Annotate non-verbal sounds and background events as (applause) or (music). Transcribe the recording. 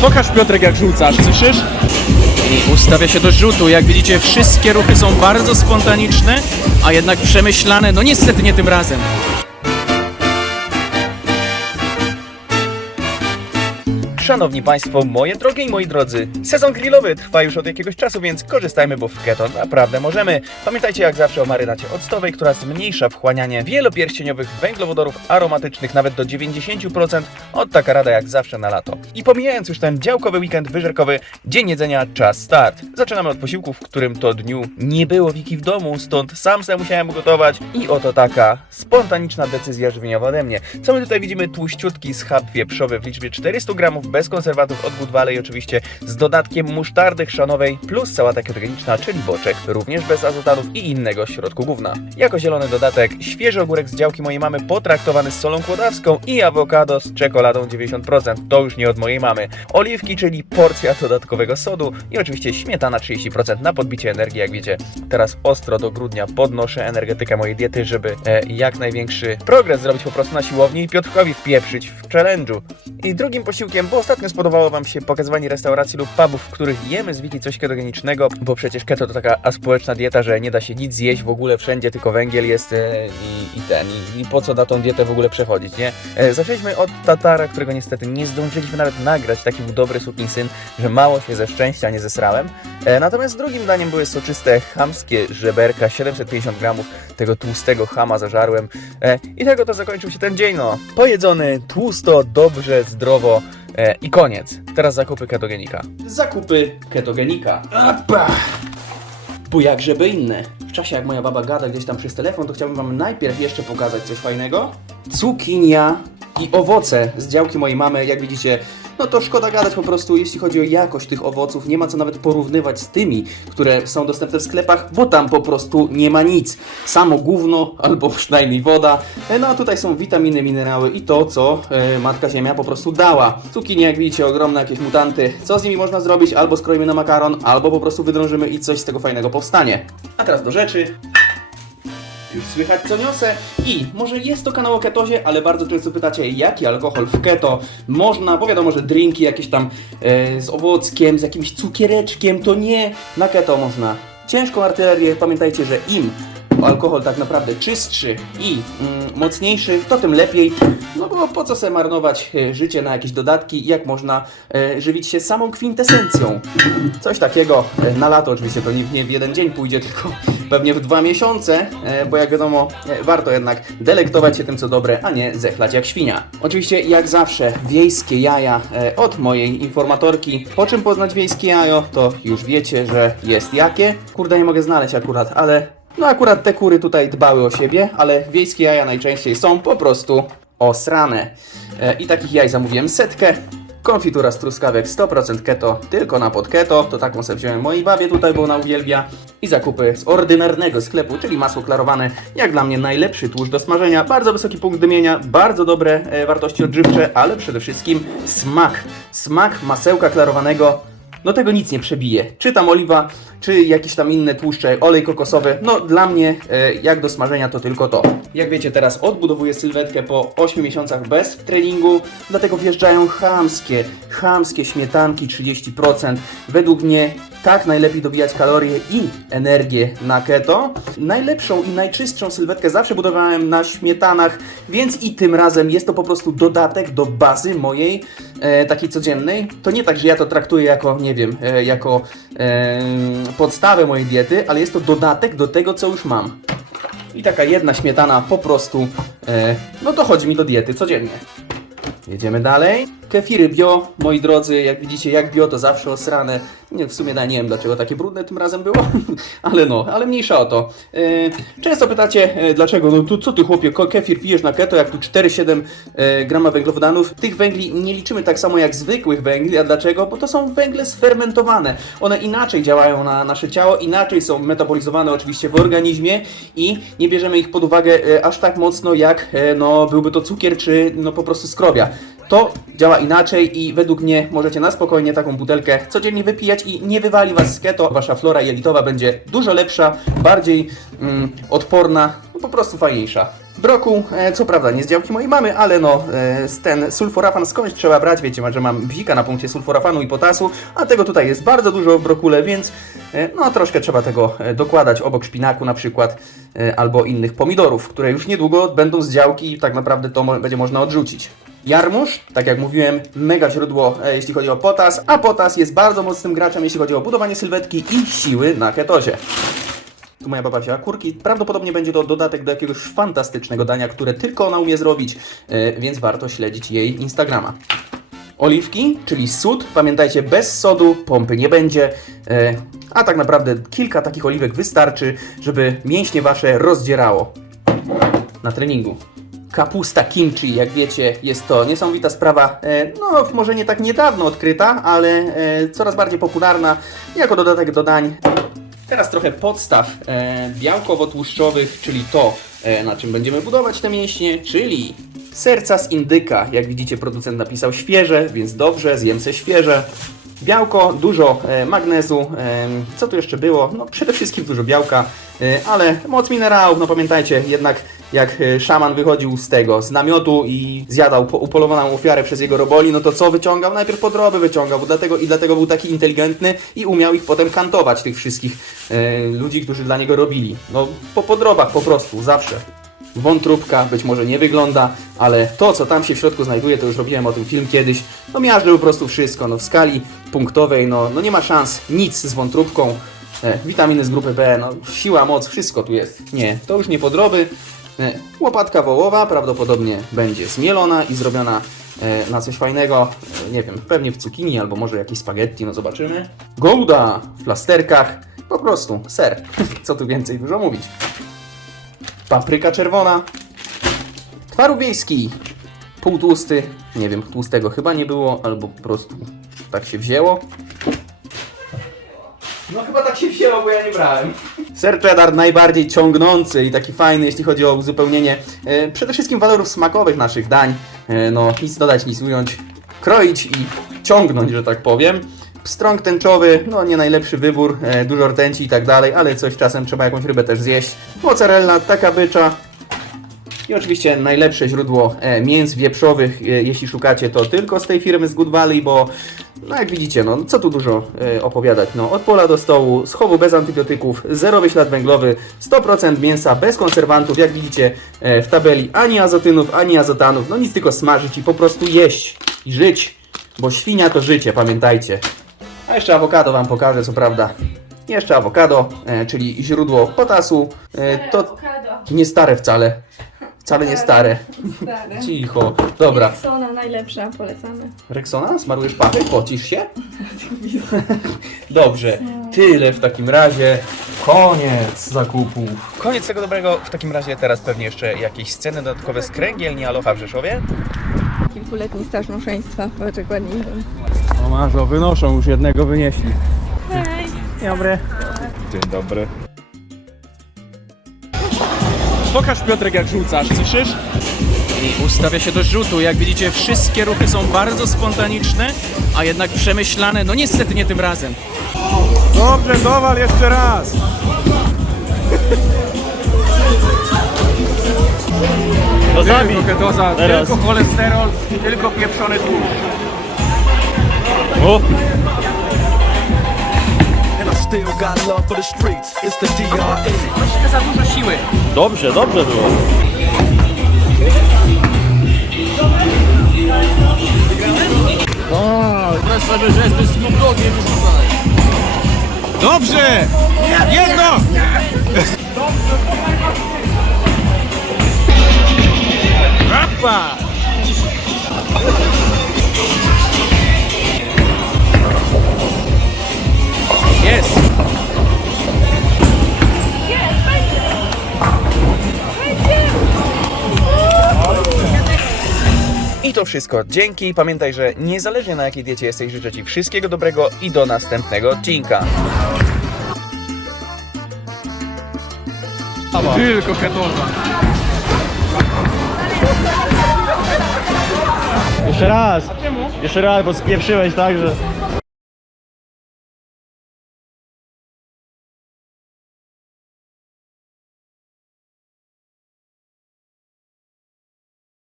Pokaż Piotrek jak rzucasz, słyszysz? I ustawia się do rzutu. Jak widzicie, wszystkie ruchy są bardzo spontaniczne, a jednak przemyślane. No niestety nie tym razem. Szanowni Państwo, moje drogie i moi drodzy, sezon grillowy trwa już od jakiegoś czasu, więc korzystajmy, bo w keto naprawdę możemy. Pamiętajcie jak zawsze o marynacie octowej, która zmniejsza wchłanianie wielopierścieniowych węglowodorów aromatycznych nawet do 90%. Od taka rada jak zawsze na lato. I pomijając już ten działkowy weekend wyżerkowy, dzień jedzenia, czas start. Zaczynamy od posiłku, w którym to dniu nie było Wiki w domu, stąd sam sobie musiałem gotować i oto taka spontaniczna decyzja żywieniowa ode mnie. Co my tutaj widzimy? Tłuściutki schab wieprzowy w liczbie 400 gramów konserwatów od Budwale i oczywiście z dodatkiem musztardy chrzanowej plus sałata ketogeniczna, czyli boczek, również bez azotanów i innego środku gówna. Jako zielony dodatek świeży ogórek z działki mojej mamy potraktowany z solą kłodawską i awokado z czekoladą 90%, to już nie od mojej mamy. Oliwki, czyli porcja dodatkowego sodu i oczywiście śmietana 30% na podbicie energii, jak wiecie. Teraz ostro do grudnia podnoszę energetykę mojej diety, żeby e, jak największy progres zrobić po prostu na siłowni i Piotrkowi wpieprzyć w challenge'u. I drugim posiłkiem, bo ostatnio spodobało Wam się pokazywanie restauracji lub pubów, w których jemy z Wiki coś ketogenicznego, bo przecież keto to taka aspołeczna dieta, że nie da się nic zjeść w ogóle, wszędzie tylko węgiel jest e, i, i ten, i, i po co na tą dietę w ogóle przechodzić, nie? E, zaczęliśmy od tatara, którego niestety nie zdążyliśmy nawet nagrać, taki był dobry syn, że mało się ze szczęścia nie zesrałem. E, natomiast drugim daniem były soczyste chamskie żeberka, 750 gramów tego tłustego chama zażarłem i tego to zakończył się ten dzień, no. Pojedzony, tłusto, dobrze, zdrowo e, i koniec. Teraz zakupy ketogenika. Zakupy ketogenika. Apa! Bo jak żeby inne. W czasie jak moja baba gada gdzieś tam przez telefon, to chciałbym wam najpierw jeszcze pokazać coś fajnego. Cukinia i owoce z działki mojej mamy, jak widzicie, no to szkoda gadać po prostu, jeśli chodzi o jakość tych owoców, nie ma co nawet porównywać z tymi, które są dostępne w sklepach, bo tam po prostu nie ma nic. Samo gówno, albo (laughs) przynajmniej woda, E, no a tutaj są witaminy, minerały i to, co e, Matka Ziemia po prostu dała. Cukinie, jak widzicie, ogromne jakieś mutanty. Co z nimi można zrobić? Albo skroimy na makaron, albo po prostu wydrążymy i coś z tego fajnego powstanie. A teraz do rzeczy. Słychać co niosę. I może jest to kanał o ketozie, ale bardzo często pytacie jaki alkohol w keto? Można, bo wiadomo, że drinki jakieś tam e, z owockiem, z jakimś cukiereczkiem, to nie, na keto można. Ciężką artylerię, pamiętajcie, że im alkohol tak naprawdę czystszy i mm, mocniejszy, to tym lepiej, no bo po co sobie marnować e, życie na jakieś dodatki, jak można e, żywić się samą kwintesencją. Coś takiego e, na lato oczywiście, to nie, nie w jeden dzień pójdzie, (laughs) tylko pewnie w dwa miesiące, e, bo jak wiadomo, e, warto jednak delektować się tym, co dobre, a nie zechlać jak świnia. Oczywiście, jak zawsze, wiejskie jaja e, od mojej informatorki. Po czym poznać wiejskie jajo, to już wiecie, że jest jakie. Kurde, nie mogę znaleźć akurat, ale no akurat te kury tutaj dbały o siebie, ale wiejskie jaja najczęściej są po prostu osrane. E, I takich jaj zamówiłem setkę. Konfitura z truskawek 100% keto, tylko na pod keto. To taką sobie wziąłem mojej babie tutaj, bo ona uwielbia. I zakupy z ordynarnego sklepu, czyli masło klarowane. Jak dla mnie najlepszy tłuszcz do smażenia. Bardzo wysoki punkt dymienia, bardzo dobre e, wartości odżywcze, ale przede wszystkim smak. Smak masełka klarowanego no tego nic nie przebije. Czy tam oliwa, czy jakieś tam inne tłuszcze, olej kokosowy. No dla mnie, e, jak do smażenia, to tylko to. Jak wiecie, teraz odbudowuję sylwetkę po 8 miesiącach bez treningu, dlatego wjeżdżają chamskie, chamskie śmietanki 30%. Według mnie tak najlepiej dobijać kalorie i energię na keto. Najlepszą i najczystszą sylwetkę zawsze budowałem na śmietanach, więc i tym razem jest to po prostu dodatek do bazy mojej e, takiej codziennej. To nie tak, że ja to traktuję jako, nie wiem, e, jako e, podstawę mojej diety, ale jest to dodatek do tego, co już mam. I taka jedna śmietana po prostu, e, no to chodzi mi do diety codziennie. Jedziemy dalej. Kefiry bio, moi drodzy, jak widzicie, jak bio to zawsze osrane. W sumie nie wiem dlaczego takie brudne tym razem było, (laughs) ale no, ale mniejsza o to. E, często pytacie, e, dlaczego, no tu co ty chłopie, kefir pijesz na keto, jak tu 4,7 e, grama węglowodanów. Tych węgli nie liczymy tak samo jak zwykłych węgli, a dlaczego? Bo to są węgle sfermentowane. One inaczej działają na nasze ciało, inaczej są metabolizowane oczywiście w organizmie i nie bierzemy ich pod uwagę aż tak mocno jak no, byłby to cukier czy no po prostu skrobia. To działa inaczej i według mnie możecie na spokojnie taką butelkę codziennie wypijać i nie wywali was z keto. Wasza flora jelitowa będzie dużo lepsza, bardziej mm, odporna, po prostu fajniejsza. Broku, e, co prawda nie z działki mojej mamy, ale no, e, ten sulforafan skądś trzeba brać, wiecie, że mam bzika na punkcie sulforafanu i potasu, a tego tutaj jest bardzo dużo w brokule, więc e, no troszkę trzeba tego e, dokładać obok szpinaku na przykład, e, albo innych pomidorów, które już niedługo będą z działki i tak naprawdę to będzie można odrzucić. Jarmuż, tak jak mówiłem, mega źródło, e, jeśli chodzi o potas, a potas jest bardzo mocnym graczem, jeśli chodzi o budowanie sylwetki i siły na ketozie. Tu moja baba wzięła kurki. Prawdopodobnie będzie to dodatek do jakiegoś fantastycznego dania, które tylko ona umie zrobić, e, więc warto śledzić jej Instagrama. Oliwki, czyli sód. Pamiętajcie, bez sodu pompy nie będzie, e, a tak naprawdę kilka takich oliwek wystarczy, żeby mięśnie wasze rozdzierało na treningu. Kapusta kimchi, jak wiecie, jest to niesamowita sprawa, e, no może nie tak niedawno odkryta, ale e, coraz bardziej popularna jako dodatek do dań. Teraz trochę podstaw e, białkowo-tłuszczowych, czyli to, na czym będziemy budować te mięśnie, czyli serca z indyka. Jak widzicie, producent napisał świeże, więc dobrze, zjem se świeże. Białko, dużo magnezu. Co tu jeszcze było? No przede wszystkim dużo białka, ale moc minerałów. No pamiętajcie, jednak jak e, szaman wychodził z tego, z namiotu i zjadał po, upolowaną ofiarę przez jego roboli, no to co wyciągał? Najpierw podroby wyciągał, dlatego, i dlatego był taki inteligentny i umiał ich potem kantować, tych wszystkich e, ludzi, którzy dla niego robili. No po podrobach po prostu, zawsze. Wątróbka być może nie wygląda, ale to, co tam się w środku znajduje, to już robiłem o tym film kiedyś. No miażdży po prostu wszystko, no w skali punktowej, no, no nie ma szans nic z wątróbką. E, witaminy z grupy B, no siła, moc, wszystko tu jest. Nie, to już nie podroby. E, łopatka wołowa prawdopodobnie będzie zmielona i zrobiona e, na coś fajnego, e, nie wiem, pewnie w cukinii albo może jakieś spaghetti, no zobaczymy. Gouda w plasterkach, po prostu ser. (laughs) Co tu więcej dużo mówić. Papryka czerwona. Twaróg wiejski. Półtłusty. Nie wiem, tłustego chyba nie było, albo po prostu tak się wzięło. No chyba tak się wzięło, bo ja nie brałem. Cheddar najbardziej ciągnący i taki fajny, jeśli chodzi o uzupełnienie e, przede wszystkim walorów smakowych naszych dań. E, no, nic dodać, nic ująć. Kroić i ciągnąć, że tak powiem. Pstrąg tęczowy, no nie najlepszy wybór, e, dużo rtęci i tak dalej, ale coś czasem trzeba jakąś rybę też zjeść. Mozzarella, taka bycza, i oczywiście najlepsze źródło e, mięs wieprzowych, e, jeśli szukacie, to tylko z tej firmy z Good Valley, bo no jak widzicie, no co tu dużo e, opowiadać, no od pola do stołu, z chowu bez antybiotyków, zerowy ślad węglowy, 100% mięsa bez konserwantów, jak widzicie w tabeli, ani azotynów, ani azotanów, no nic tylko smażyć i po prostu jeść i żyć, bo świnia to życie, pamiętajcie. A jeszcze awokado Wam pokażę, co prawda. Jeszcze awokado, czyli źródło potasu, to Awokado. nie stare wcale. Wcale nie stare. Stare. Cicho. Dobra. Sona najlepsza, polecamy. Rexona, smarujesz pachy? (laughs) Pocisz się? Dobrze. Tyle w takim razie. Koniec zakupów. Koniec tego dobrego. W takim razie teraz pewnie jeszcze jakieś sceny dodatkowe z kręgielni Aloha w Rzeszowie. Kilkuletni staż małżeństwa, paczek ładnie idą. O masz, o, wynoszą, już jednego wynieśli. Hej! Dobry. Dzień dobry. Pokaż Piotrek jak rzucasz, słyszysz? I ustawia się do rzutu. Jak widzicie, wszystkie ruchy są bardzo spontaniczne, a jednak przemyślane. No niestety nie tym razem. Dobrze, Kowal, jeszcze raz. Dozami. Tylko doza, tylko cholesterol, tylko pieprzony tłuszcz. Still got love for the streets. It's the DRE. Troszkę za dużo siły. Dobrze, dobrze było. Sobie, że jesteś rzucaj. Dobrze! Jedno! Rappa! Jest. I to wszystko. Dzięki. Pamiętaj, że niezależnie na jakiej diecie jesteś, życzę Ci wszystkiego dobrego i do następnego odcinka. Tylko ketoza. Jeszcze raz! Jeszcze raz, bo spieprzyłeś tak, że...